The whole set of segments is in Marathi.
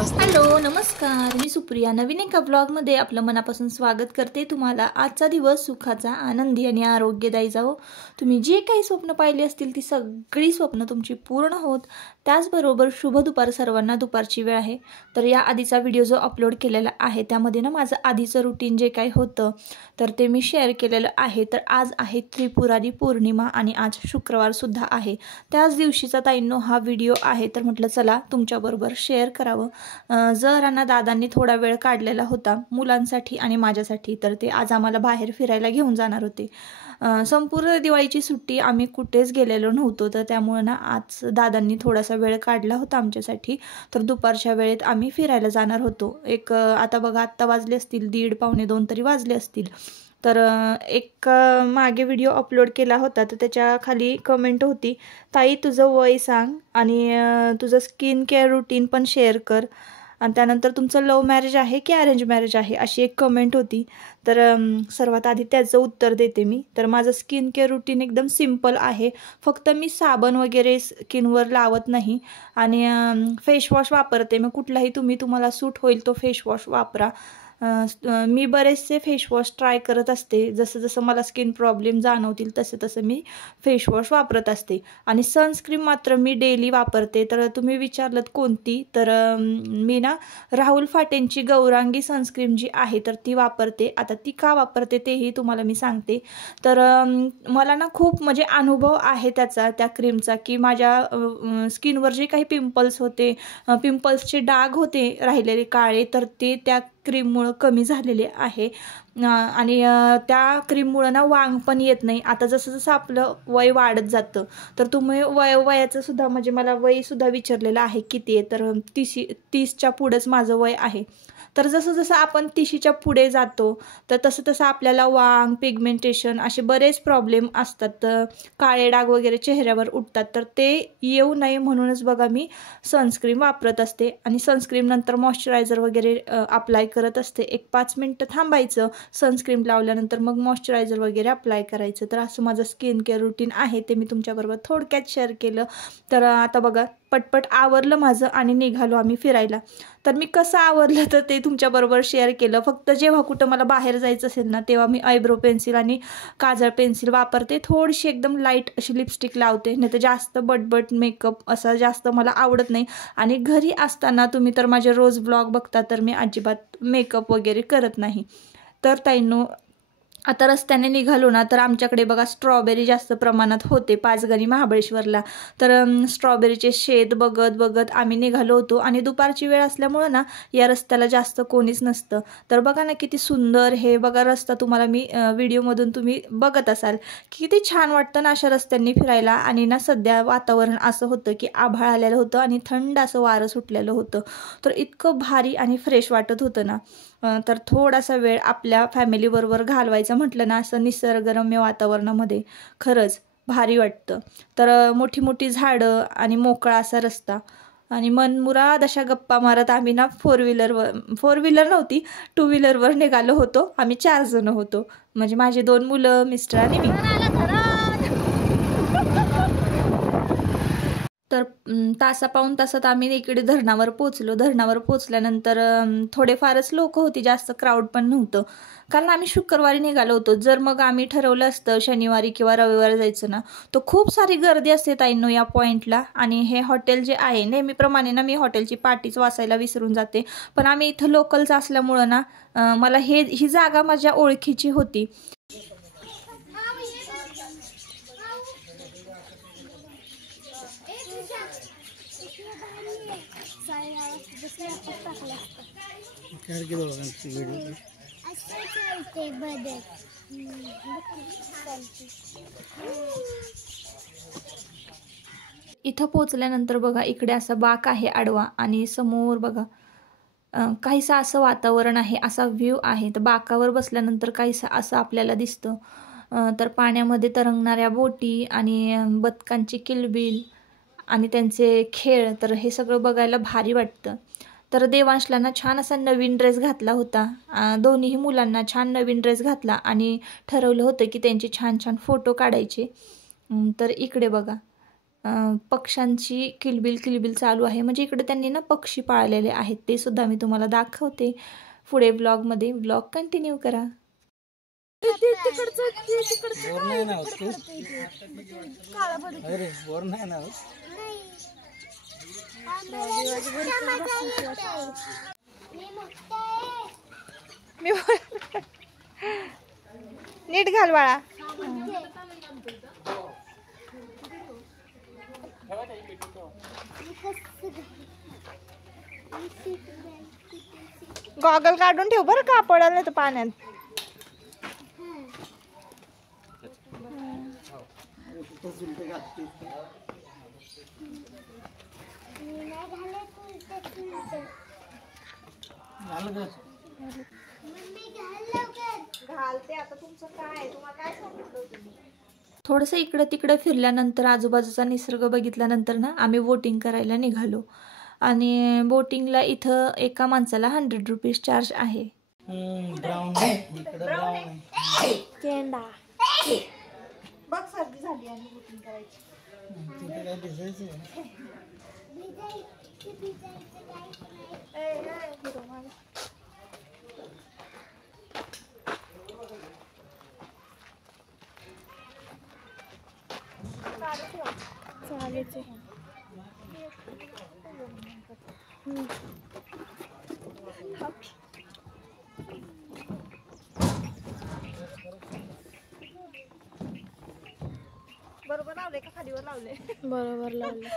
हॅलो नमस्कार, मी सुप्रिया. नवीन एका व्लॉगमध्ये आपलं मनापासून स्वागत करते. तुम्हाला आजचा दिवस सुखाचा, आनंदी आणि आरोग्यदायी जावो. तुम्ही जे काही स्वप्न पाहिली असतील ती सगळी स्वप्न तुमची पूर्ण होत. त्याचबरोबर शुभ दुपार सर्वांना. दुपारची वेळ आहे. तर या आधीचा व्हिडिओ जो अपलोड केलेला आहे त्यामध्ये ना माझं आधीचं रुटीन जे काही होतं तर ते मी शेअर केलेलं आहे. तर आज आहे त्रिपुरारी पौर्णिमा आणि आज शुक्रवार सुद्धा आहे. त्याच दिवशीचा ताईंनो हा व्हिडिओ आहे. तर म्हटलं चला तुमच्याबरोबर शेअर करावं. जरांना दादांनी थोडा वेळ काढलेला होता मुलांसाठी आणि माझ्यासाठी. तर ते आज आम्हाला बाहेर फिरायला घेऊन जाणार होते. संपूर्ण दिवाळीची सुट्टी आम्ही कुठेच गेलेलो नव्हतो. तर त्यामुळे ना आज दादांनी थोडासा वेळ काढला होता आमच्यासाठी. तर दुपारच्या वेळेत आम्ही फिरायला जाणार होतो. आता बघा आत्ता वाजले असतील 1:30 पावणे 2 तरी वाजले असतील. तर एक मागे व्हिडिओ अपलोड केला होता तर त्याच्या खाली कमेंट होती, ताई तुझं वय सांग आणि तुझं स्किन केअर रुटीन पण शेअर कर आणि त्यानंतर तुमचं लव्ह मॅरेज आहे की अरेंज मॅरेज आहे, अशी एक कमेंट होती. तर सर्वात आधी त्याचं उत्तर देते मी. तर माझं स्किन केअर रुटीन एकदम सिम्पल आहे. फक्त मी साबण वगैरे स्किनवर लावत नाही आणि फेसवॉश वापरते. मग कुठलाही तुम्हाला सूट होईल तो फेसवॉश वापरा. मी बरेचसे फेसवॉश ट्राय करत असते. जसं जसं मला स्किन प्रॉब्लेम जाणवतील तसं मी फेसवॉश वापरत असते. आणि सनस्क्रीन मात्र मी डेली वापरते. तर तुम्ही विचारलं कोणती, तर मी ना राहुल फाटेंची गौरांगी सनस्क्रीन जी आहे तर ती वापरते. आता ती का वापरते तेही तुम्हाला मी सांगते. तर मला ना खूप म्हणजे अनुभव आहे त्या क्रीमचा, की माझ्या स्किनवर जे काही पिंपल्स होते, पिंपल्सचे डाग होते राहिलेले काळे, तर ते त्या क्रीममुळं कमी झालेले आहे. आणि त्या क्रीममुळं ना वांग पण येत नाही. आता जसं जसं आपलं वय वाढत जातं तर तुम्ही वयाचं सुद्धा म्हणजे मला वयसुद्धा विचारलेलं आहे किती आहे, तर 30च्या पुढंच माझं वय आहे. तर जसं जसं आपण 30च्या पुढे जातो तर तसं तसं आपल्याला वांग, पिगमेंटेशन असे बरेच प्रॉब्लेम असतात. काळे डाग वगैरे चेहऱ्यावर उठतात. तर ते येऊ नये म्हणूनच बघा मी सनस्क्रीन वापरत असते. आणि सनस्क्रीन नंतर मॉइश्चरायझर वगैरे अप्लाय करत असते. एक 5 मिनटं थांबायचं सनस्क्रीन लावल्यानंतर, मग मॉइश्चरायझर वगैरे अप्लाय करायचं. तर असं माझं स्किन केअर रुटीन आहे. ते मी तुमच्याबरोबर थोडक्यात शेअर केलं. तर आता बघा पटपट आवरलं माझं आणि निघालो आम्ही फिरायला. तर मी कसं आवरलं तर ते तुमच्याबरोबर शेअर केलं. फक्त जेव्हा कुठं मला बाहेर जायचं असेल ना तेव्हा मी आयब्रो पेन्सिल आणि काजळ पेन्सिल वापरते. थोडीशी एकदम लाईट अशी लिपस्टिक लावते. नाही तर जास्त बटबट मेकअप असा जास्त मला आवडत नाही. आणि घरी असताना तुम्ही तर माझे रोज ब्लॉग बघता तर मी अजिबात मेकअप वगैरे करत नाही. तर ताईंनो आता रस्त्याने निघालो ना तर आमच्याकडे बघा स्ट्रॉबेरी जास्त प्रमाणात होते पाचगणी महाबळेश्वरला. तर स्ट्रॉबेरीचे शेत बघत आम्ही निघालो होतो. आणि दुपारची वेळ असल्यामुळं ना या रस्त्याला जास्त कोणीच नसतं. तर बघा ना किती सुंदर हे बघा रस्ता. तुम्हाला मी व्हिडिओमधून तुम्ही बघत असाल किती छान वाटतं ना अशा रस्त्यांनी फिरायला. आणि ना सध्या वातावरण असं होतं की आभाळ आलेलं होतं आणि थंड असं वारं सुटलेलं होतं. तर इतकं भारी आणि फ्रेश वाटत होतं ना. तर थोडासा वेळ आपल्या फॅमिलीबरोबर घालवायचं म्हटलं ना असं निसर्गरम्य वातावरणामध्ये खरंच भारी वाटतं. तर मोठी मोठी झाडं आणि मोकळा असा रस्ता आणि मनमुराद अशा गप्पा मारत आम्ही ना फोर व्हीलर नव्हती 2 व्हीलरवर निघालो होतो. आम्ही 4 जण होतो, म्हणजे माझे 2 मुलं, मिस्टर आणि मी. तर पाऊण तासात आम्ही इकडे धरणावर पोचलो. धरणावर पोचल्यानंतर थोडेफारच लोक होती, जास्त क्राऊड पण नव्हतं. कारण आम्ही शुक्रवारी निघालो होतो. जर मग आम्ही ठरवलं असतं शनिवारी किंवा रविवारी जायचं ना तर खूप सारी गर्दी असते ताईंनो या पॉईंटला. आणि हे हॉटेल जे आहे नेहमीप्रमाणे ना मी हॉटेलची पाटीच वाचायला विसरून जाते. पण आम्ही इथं लोकलचं असल्यामुळं ना मला ही जागा माझ्या ओळखीची होती. इथं पोचल्यानंतर बघा इकडे असा बाक आहे आडवा आणि समोर बघा काहीसं असं वातावरण आहे, असा व्ह्यू आहे. तर बाकावर बसल्यानंतर काहीसं असं आपल्याला दिसतं. तर पाण्यामध्ये तरंगणाऱ्या बोटी आणि बदकांची किलबिल आणि त्यांचे खेळ, तर हे सगळं बघायला भारी वाटतं. तर देवांशला ना छान असा नवीन ड्रेस घातला होता. दोन्हीही मुलांना छान नवीन ड्रेस घातला आणि ठरवलं होतं की त्यांचे छान छान फोटो काढायचे. तर इकडे बघा पक्ष्यांची किलबिल किलबिल चालू आहे. म्हणजे इकडे त्यांनी ना पक्षी पाळलेले आहेत, ते सुद्धा मी तुम्हाला दाखवते पुढे ब्लॉगमध्ये. ब्लॉग कंटिन्यू करा. नीट घाल बाळा. गॉगल काढून ठेव बरं का, पडलं नाही तर पाण्यात. घालते आता. तुमचं काय, तुम्हाला काय सांगितलं? थोडंसं इकडं तिकडं फिरल्यानंतर, आजूबाजूचा निसर्ग बघितल्यानंतर ना आम्ही बोटिंग करायला निघालो. आणि बोटिंगला इथं एका माणसाला 100 रुपीज चार्ज आहे. बघ सर्दी झाली आणि बोटिंग करायची. बरोबर लावले का खालीवर लावले? बरोबर लावले.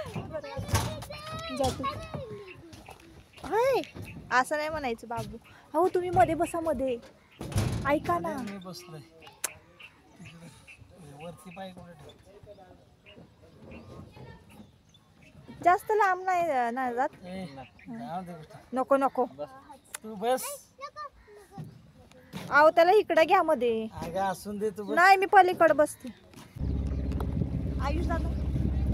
हाय असं नाही म्हणायचं बाबू. अहो तुम्ही मध्ये बसा, मध्ये ऐका ना. जास्त लांब नाही जात. नको नको तू बस. अहो त्याला इकडे घ्या मध्ये. असून दे तू. नाही मी पलीकडे बसते. आयुष दादा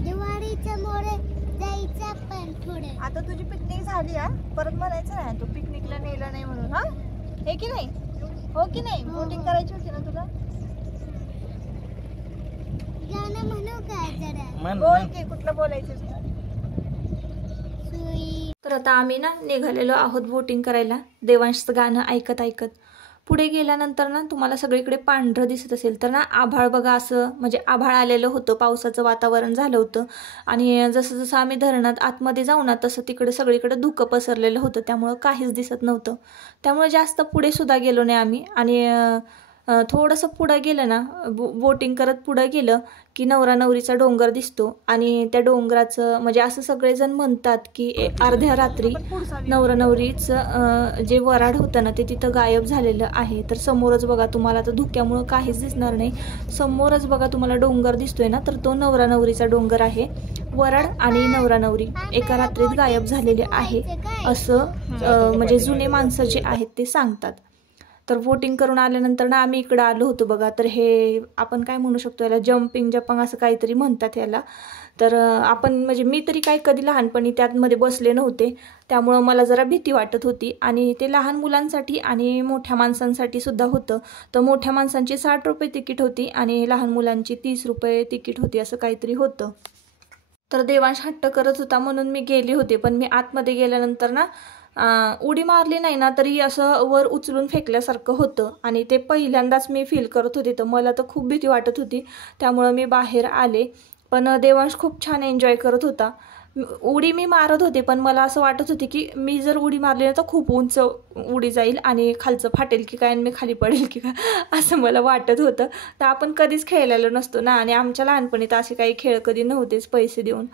दिवाळीच्या मोरे जायचं पण थोडे. आता तुझी पिकनिक झाली हा, परत म्हणायचं नाही तू पिकनिकला नेलं नाही म्हणून. हा हे की नाही, हो की नाही? बोटिंग करायची होती ना तुला. गाणं म्हणू काय जरा? बोल की, कुठलं बोलायचं? तर आता आम्ही ना निघालेलो आहोत बोटिंग करायला, देवांशचं गाणं ऐकत ऐकत. पुढे गेल्यानंतर ना तुम्हाला सगळीकडे पांढरं दिसत असेल तर ना आभाळ बघा, असं म्हणजे आभाळ आलेलं होतं, पावसाचं वातावरण झालं होतं. आणि जसं जसं आम्ही धरणात आतमध्ये जाऊ ना तसं तिकडे सगळीकडे धुकं पसरलेलं होतं, त्यामुळं काहीच दिसत नव्हतं. त्यामुळे जास्त पुढे सुद्धा गेलो नाही आम्ही. आणि थोडंसं पुढं गेलं ना, बोटिंग करत पुढं गेलं की नवरा नवरीचा डोंगर दिसतो. आणि त्या डोंगराचं म्हणजे असं सगळेजण म्हणतात की अर्ध्या रात्री नवरा नवरीचं जे वराड होतं ना ते तिथं गायब झालेलं आहे. तर समोरच बघा, तुम्हाला तर धुक्यामुळं काहीच दिसणार नाही, समोरच बघा तुम्हाला डोंगर दिसतोय ना, तर तो नवरा नवरीचा डोंगर आहे. वराड आणि नवरा नवरी एका रात्रीत गायब झालेले आहे असं म्हणजे जुने माणसं जे आहेत ते सांगतात. तर बोटिंग करून आल्यानंतर ना आम्ही इकडं आलो होतो बघा. तर हे आपण काय म्हणू शकतो, याला जम्पिंग जपांग असं काहीतरी म्हणतात याला. तर आपण म्हणजे मी तरी काय कधी लहानपणी त्यामध्ये बसले नव्हते, त्यामुळं मला जरा भीती वाटत होती. आणि ते लहान मुलांसाठी आणि मोठ्या माणसांसाठी सुद्धा होतं. तर मोठ्या माणसांची 60 रुपये तिकीट होती आणि लहान मुलांची 30 रुपये तिकीट होती, असं काहीतरी होतं. तर देवांश हट्ट करत होता म्हणून मी गेले होते, पण मी आतमध्ये गेल्यानंतर ना उडी मारली नाही ना तरी असं वर उचलून फेकल्यासारखं होतं. आणि ते पहिल्यांदाच मी फील करत होते, तर मला तर खूप भीती वाटत होती, त्यामुळं मी बाहेर आले. पण देवांश खूप छान एन्जॉय करत होता. उडी मी मारत होते, पण मला असं वाटत होते की मी जर उडी मारली ना तर खूप उंच उडी जाईल आणि खालचं फाटेल की काय आणि मी खाली पडेल की काय, असं मला वाटत होतं. तर आपण कधीच खेळलेलो नसतो ना, आणि आमच्या लहानपणी तर असे काही खेळ कधी नव्हतेच. पैसे देऊन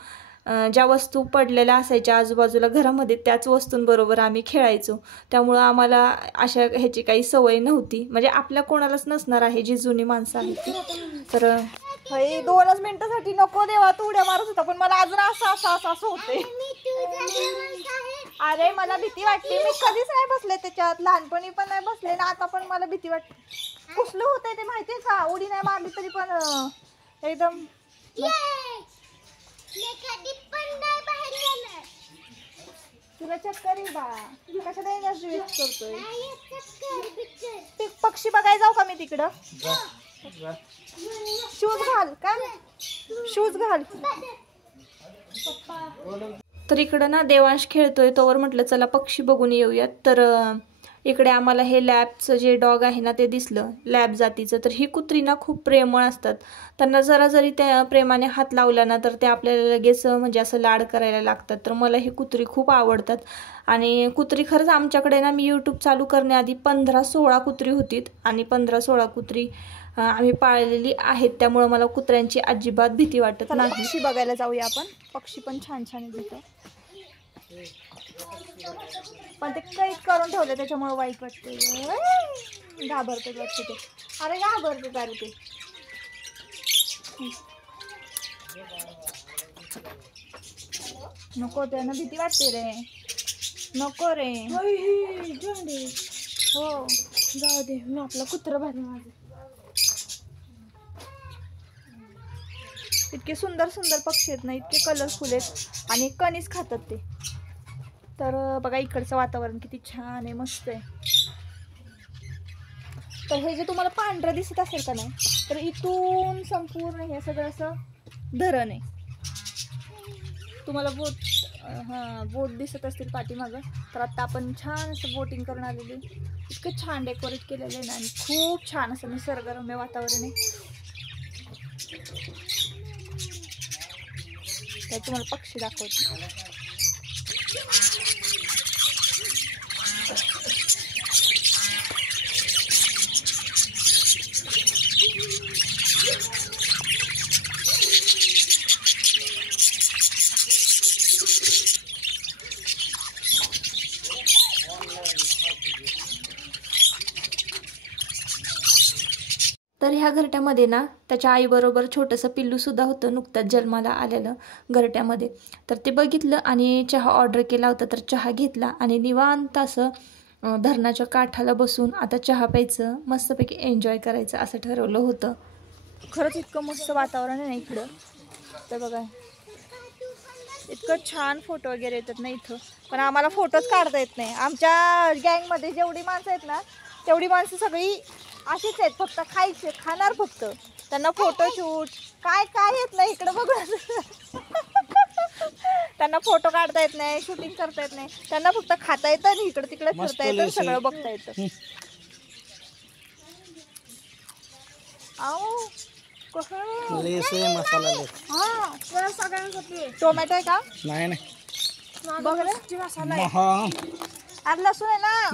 ज्या वस्तू पडलेल्या असायच्या आजूबाजूला घरामध्ये त्याच वस्तूंबरोबर आम्ही खेळायचो. त्यामुळं आम्हाला अशा ह्याची काही सवय नव्हती, म्हणजे आपल्या कोणालाच नसणार आहे जी जुनी माणसं आहेत ती. तर 2च मिनिटासाठी नको देवा तू उड्या मारत होता, पण मला अजून असं होते. अरे मला भीती वाटते, मी कधीच नाही बसले त्याच्यात, लहानपणी पण नाही बसले ना आता पण मला भीती वाटते. कुठलं होतंय ते माहितीये का, उडी नाही मारली तरी पण एकदम तुला चक्कर येईल बा, कशाला एनर्जी वेस्ट करतोय. ते पक्षी बघायला जाऊ का मी तिकडं? शूज घाल, काय शूज घाल. तर इकडं ना देवांश खेळतोय, तोवर म्हटलं चला पक्षी बघून येऊयात. तर इकडे आम्हाला हे लॅबचं जे डॉग आहे ना ते दिसलं, लॅब जातीचं. तर ही कुत्री ना खूप प्रेमळ असतात. त्यांना जरा जरी त्या प्रेमाने हात लावला ना तर ते आपल्याला लगेच म्हणजे असं लाड करायला लागतात. तर मला ही कुत्री खूप आवडतात. आणि कुत्री खरंच आमच्याकडे ना, मी यूट्यूब चालू करण्याआधी 15-16 कुत्री होतीत आणि 15-16 कुत्री आम्ही पाळलेली आहेत. त्यामुळे मला कुत्र्यांची अजिबात भीती वाटत नाही. पक्षी बघायला जाऊया आपण. पक्षी पण छान छान आहेत, पण ते कैद करून ठेवले त्याच्यामुळे वाईट वाटते. घाबरते वाटते ते. अरे घाबरते अरे ते. नको, त्यांना भीती वाटते रे. नको रे. हो जाऊ दे, मी आपलं कुत्रं भारी माझं. इतके सुंदर सुंदर पक्षी आहेत ना, इतके कलरफुल आहेत आणि कणीस खातात ते. तर बघा इकडचं वातावरण किती छान आहे, मस्त आहे. तर हे जे तुम्हाला पांढरं दिसत असेल का नाही, तर इथून संपूर्ण हे सगळं असं धरण आहे. तुम्हाला बोट दिसत असतील पाठीमागं. तर आता आपण छान असं बोटिंग करून आलेली. इतकं छान डेकोरेट केलेलं आहे ना आणि खूप छान असं निसर्गरम्य वातावरण आहे. तर तुम्हाला पक्षी दाखवते. तर ह्या घरट्यामध्ये ना त्याच्या आईबरोबर छोटंसं पिल्लूसुद्धा होतं, नुकताच जन्माला आलेलं घरट्यामध्ये. तर ते बघितलं आणि चहा ऑर्डर केला होता. तर चहा घेतला आणि निवांत असं धरणाच्या काठाला बसून आता चहा प्यायचं, मस्तपैकी एन्जॉय करायचं असं ठरवलं होतं. खरंच इतकं मस्त वातावरण आहे ना इकडं. तर बघा इतकं छान फोटो वगैरे येतात ना इथं. पण आम्हाला फोटोच काढता येत नाही. आमच्या गँगमध्ये जेवढी माणसं आहेत ना तेवढी माणसं सगळी अशीच आहेत, फक्त खायचे, खाणार फक्त. त्यांना फोटोशूट काय काय येत नाही इकडं बघून. त्यांना फोटो काढता येत नाही, शूटिंग करता येत नाही. त्यांना फक्त खाता येतं आणि इकडं तिकडे फिरता येतं, सगळं बघता येतं. टोमॅटो आहे का? नाही बघ रे, लसूण आहे ना.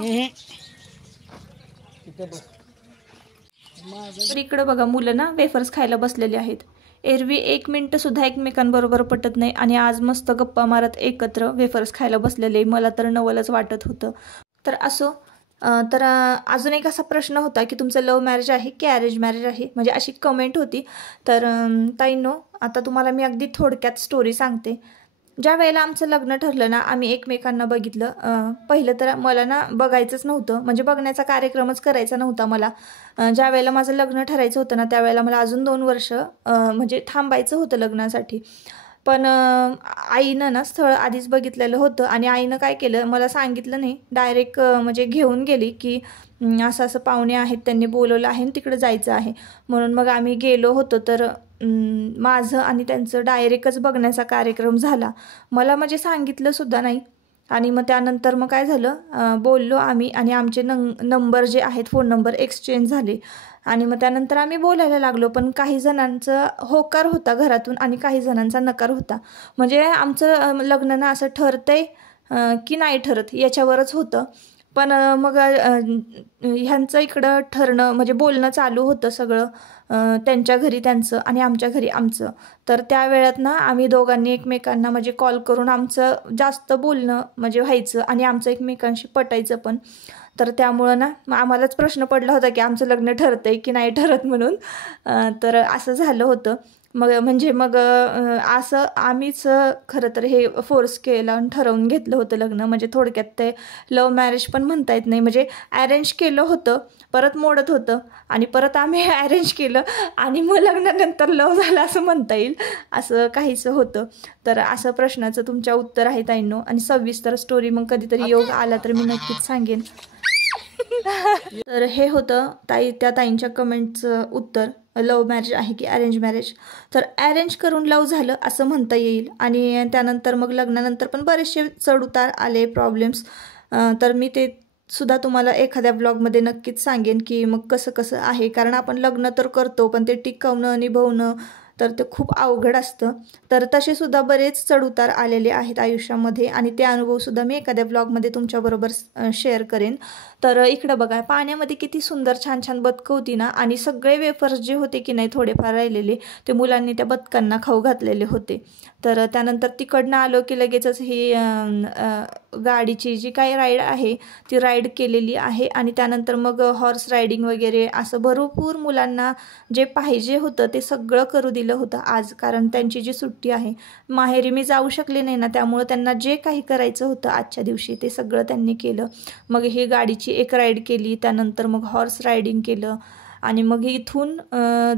तर इकडं बघा मुलं ना वेफर्स खायला बसलेले आहेत. एरवी 1 मिनिट सुद्धा एकमेकांबरोबर पटत नाही आणि आज मस्त गप्पा मारत एकत्र वेफर्स खायला बसलेले. मला तर नवलच वाटत होतं. तर असो. तर अजून एक असा प्रश्न होता की तुमचं लव्ह मॅरेज आहे की अरेंज मॅरेज आहे, म्हणजे अशी कमेंट होती. तर ताईंनो, आता तुम्हाला मी अगदी थोडक्यात स्टोरी सांगते. ज्या वेळेला आमचं लग्न ठरलं ना, आम्ही एकमेकांना बघितलं. पहिलं तर मला ना बघायचंच नव्हतं, म्हणजे बघण्याचा कार्यक्रमच करायचा नव्हता मला. ज्या वेळेला माझं लग्न ठरायचं होतं ना त्यावेळेला मला अजून 2 वर्ष म्हणजे थांबायचं होतं लग्नासाठी. पण आईनं ना स्थळ आधीच बघितलेलं होतं आणि आईनं काय केलं मला सांगितलं नाही, डायरेक्ट म्हणजे घेऊन गेली की असं असं पाहुणे आहेत, त्यांनी बोलवलं आहे आणि तिकडे जायचं आहे म्हणून. मग आम्ही गेलो होतो. तर माझं आणि त्यांचं डायरेक्टच बघण्याचा कार्यक्रम झाला. मला म्हणजे सांगितलंसुद्धा नाही. आणि मग त्यानंतर मग काय झालं, बोललो आम्ही आणि आमचे नंबर जे आहेत, फोन नंबर एक्सचेंज झाले आणि मग त्यानंतर आम्ही बोलायला लागलो. पण काही जणांचा होकार होता घरातून आणि काही जणांचा नकार होता. म्हणजे आमचं लग्न ना असं ठरतंय की नाही ठरत याच्यावरच होतं. पण मग ह्यांचं इकडं ठरणं म्हणजे बोलणं चालू होतं सगळं, त्यांच्या घरी त्यांचं आणि आमच्या घरी आमचं. तर त्या वेळात ना आम्ही दोघांनी एकमेकांना म्हणजे कॉल करून आमचं जास्त बोलणं म्हणजे व्हायचं आणि आमचं एकमेकांशी पटायचं पण. तर त्यामुळं ना आम्हालाच प्रश्न पडला होता की आमचं लग्न ठरतंय की नाही ठरत म्हणून. तर असं झालं होतं. मग असं आम्हीच खरं तर हे फोर्स केलं आणि ठरवून घेतलं होतं लग्न. म्हणजे थोडक्यात ते लव्ह मॅरेज पण म्हणता येत नाही, म्हणजे अरेंज केलं होतं, परत मोडत होतं आणि परत आम्ही अरेंज केलं आणि मग लग्नानंतर लव्ह झालं असं म्हणता येईल, असं काहीच होतं. तर असं प्रश्नाचं तुमच्या उत्तर आहे ताईंनो. आणि सविस्तर स्टोरी मग कधीतरी योग आला तर मी नक्कीच सांगेन. तर हे होतं त्या ताईंच्या कमेंटचं उत्तर. लव्ह मॅरेज आहे की अरेंज मॅरेज. तर अरेंज करून लव्ह झालं असं म्हणता येईल. आणि त्यानंतर मग लग्नानंतर पण बरेचसे चढउतार आले, प्रॉब्लेम्स. तर मी ते सुद्धा तुम्हाला एखाद्या ब्लॉगमध्ये नक्कीच सांगेन की मग कसं कसं आहे. कारण आपण लग्न तर करतो पण ते टिकवणं, निभवणं तर ते खूप अवघड असतं. तर तसेसुद्धा बरेच चढउतार आलेले आहेत आयुष्यामध्ये आणि ते अनुभवसुद्धा मी एखाद्या ब्लॉगमध्ये तुमच्याबरोबर शेअर करेन. तर इकडं बघा पाण्यामध्ये किती सुंदर छान छान बदकं होती ना. आणि सगळे वेफर्स जे होते की नाही थोडेफार राहिलेले ते मुलांनी त्या बदकांना खाऊ घातलेले होते. तर त्यानंतर तिकडनं आलो की लगेचच ही गाडीची जी काही राईड आहे ती राईड केलेली आहे. आणि त्यानंतर मग हॉर्स रायडिंग वगैरे असं भरपूर मुलांना जे पाहिजे होतं ते सगळं करू दिलं होतं आज. कारण त्यांची जी सुट्टी आहे, माहेरी मी जाऊ शकले नाही ना, त्यामुळं त्यांना जे काही करायचं होतं आजच्या दिवशी ते सगळं त्यांनी केलं. मग ही गाडीची एक राईड केली, त्यानंतर मग हॉर्स रायडिंग केलं आणि मग इथून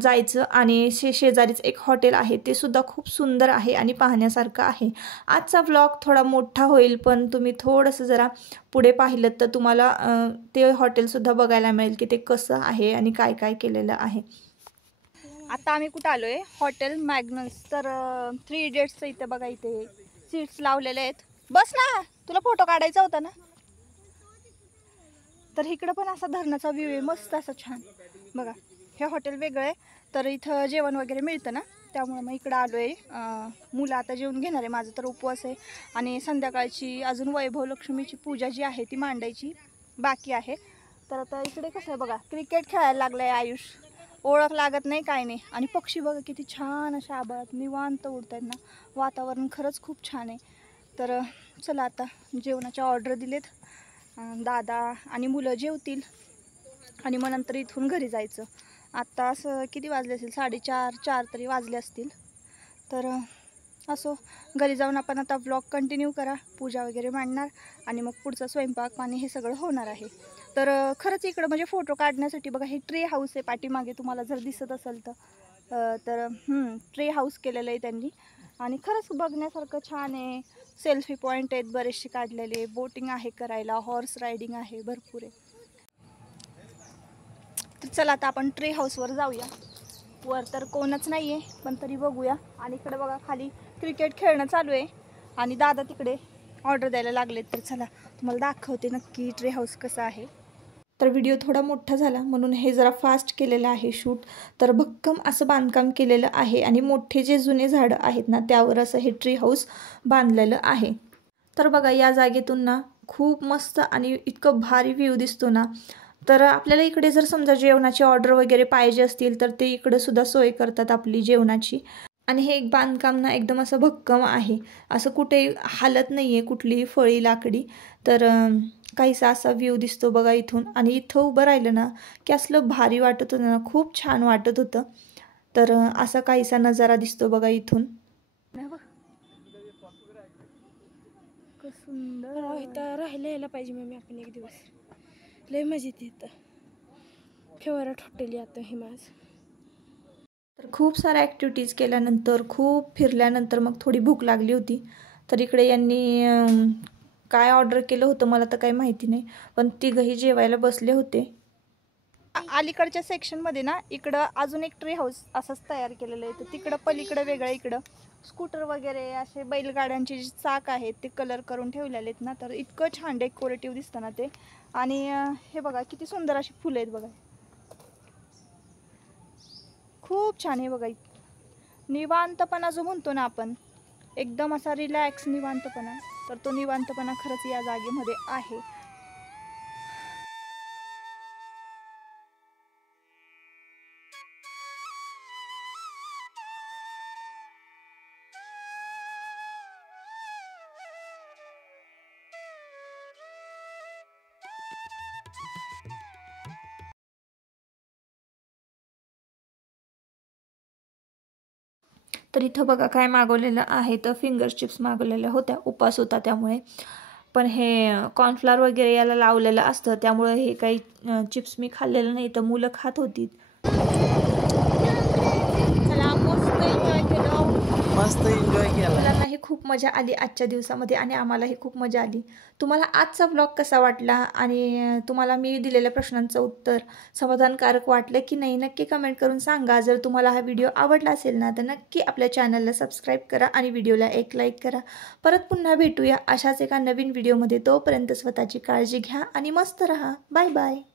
जायचं. आणि शेजारीच एक हॉटेल आहे ते सुद्धा खूप सुंदर आहे आणि पाहण्यासारखं आहे. आजचा व्लॉग थोडा मोठा होईल पण तुम्ही थोडंसं जरा पुढे पाहिलं तर तुम्हाला ते हॉटेलसुद्धा बघायला मिळेल की ते कसं आहे आणि काय काय केलेलं आहे. आता आम्ही कुठं आलो आहे? Hotel Magnus. तर 3 इडियट्सचं इथे बघा, इथे सीट्स लावलेले आहेत. बस ना, तुला फोटो काढायचा होता ना. तर इकडं पण असा धरणाचा व्ह्यू आहे मस्त असा छान बघा. हे हॉटेल वेगळं आहे तर इथं जेवण वगैरे मिळतं ना, त्यामुळे मग इकडं आलो आहे. मुलं आता जेवून घेणार आहे, माझं तर उपवास आहे. आणि संध्याकाळची अजून वैभव लक्ष्मीची पूजा जी आहे ती मांडायची बाकी आहे. तर आता इकडे कसं आहे बघा, क्रिकेट खेळायला लागलं आहे आयुष, ओळख लागत नाही काय नाही. आणि पक्षी बघा किती छान अशा आभाळात निवांत उडत आहेत ना, वातावरण खरंच खूप छान आहे. तर चला आता जेवणाच्या ऑर्डर दिलेत, दादा आणि मुलं जेवतील आणि मग नंतर इथून घरी जायचं. आत्ता असं किती वाजले असेल, 4:30 तरी वाजले असतील. तर असो, घरी जाऊन आपण आता ब्लॉग कंटिन्यू करा, पूजा वगैरे मांडणार आणि मग पुढचं स्वयंपाक पाणी हे सगळं होणार आहे. तर खरंच इकडं म्हणजे फोटो काढण्यासाठी बघा, हे ट्री हाऊस आहे पाठीमागे, तुम्हाला जर दिसत असेल तर ट्री हाऊस केलेलं आहे त्यांनी. आणि खरंच बघण्यासारखं छान आहे. सेल्फी पॉईंट आहेत बरेचसे काढलेले, बोटिंग आहे करायला, हॉर्स रायडिंग आहे, भरपूर आहे. तर चला आता आपण ट्री हाऊसवर जाऊया. वर तर कोणच नाही आहे पण तरी बघूया. आणि इकडे बघा खाली क्रिकेट खेळणं चालू आहे आणि दादा तिकडे ऑर्डर द्यायला लागलेत. तर चला तुम्हाला दाखवते नक्की ट्री हाऊस कसं आहे. तर व्हिडिओ थोडा मोठा झाला म्हणून हे जरा फास्ट केलेलं आहे शूट. तर भक्कम असं बांधकाम केलेलं आहे आणि मोठे जे जुने झाडं आहेत ना त्यावर असं हे ट्री हाऊस बांधलेलं आहे. तर बघा या जागेतून ना खूप मस्त आणि इतकं भारी व्ह्यू दिसतो ना. तर आपल्याला इकडे जर समजा जेवणाची ऑर्डर वगैरे पाहिजे असतील तर ते इकडे सुद्धा सोय करतात आपली जेवणाची. आणि हे एक बांधकाम ना एकदम असं भक्कम आहे, असं कुठे हालत नाही आहे कुठलीही फळी लाकडी. तर काहीसा असा व्ह्यू दिसतो बघा इथून. आणि इथं उभं राहिलं ना की असलं भारी वाटत होतं ना, खूप छान वाटत होतं. तर असा काहीसा नजारा दिसतो बघा इथून. सुंदर इथं राहायला यायला पाहिजे मम्मी आपण एक दिवस, लय मजा येते इथं. फेवरेट हॉटेल आता हे माझं. तर खूप साऱ्या ॲक्टिव्हिटीज केल्यानंतर खूप फिरल्यानंतर मग थोडी भूक लागली होती. तर इकडे यांनी काय ऑर्डर केलं होतं मला तर काही माहिती नाही, पण तिघंही जेवायला बसले होते. अलीकडच्या सेक्शनमध्ये ना इकडं अजून एक ट्री हाऊस असंच तयार केलेलं आहे. तर तिकडं पलीकडं वेगळं, इकडं स्कूटर वगैरे असे बैलगाड्यांचे जे चाक आहेत ते कलर करून ठेवलेले आहेत ना. तर इतकं छान डेकोरेटिव्ह दिसतं ना ते. आणि हे बघा किती सुंदर अशी फुलं आहेत बघा, खूप छान आहे बघा. निवांतपणा जो म्हणतो ना आपण, एकदम असा रिलॅक्स निवांतपणा, तर तो निवांतपणा खरंच या जागेमध्ये आहे. तर इथं बघा काय मागवलेलं आहे, तर फिंगर चिप्स मागवलेल्या होत्या, उपास होता त्यामुळे. पण हे कॉर्नफ्लॉवर वगैरे याला लावलेलं असतं त्यामुळे हे काही चिप्स मी खाल्लेलं नाही, तर मुलं खात होती. चला मस्त एन्जॉय केलं, मस्त एन्जॉय केला. मुलांना मलाही खूप मजा आली आजच्या दिवसामध्ये आणि आम्हालाही खूप मजा आली. तुम्हाला आजचा व्लॉग कसा वाटला आणि तुम्हाला मी दिलेल्या प्रश्नांचं उत्तर समाधानकारक वाटलं की नाही नक्की कमेंट करून सांगा. जर तुम्हाला हा व्हिडिओ आवडला असेल ना तर नक्की आपल्या चॅनलला सबस्क्राईब करा आणि व्हिडिओला एक लाईक करा. परत पुन्हा भेटूया अशाच एका नवीन व्हिडिओमध्ये. तोपर्यंत स्वतःची काळजी घ्या आणि मस्त रहा. Bye bye.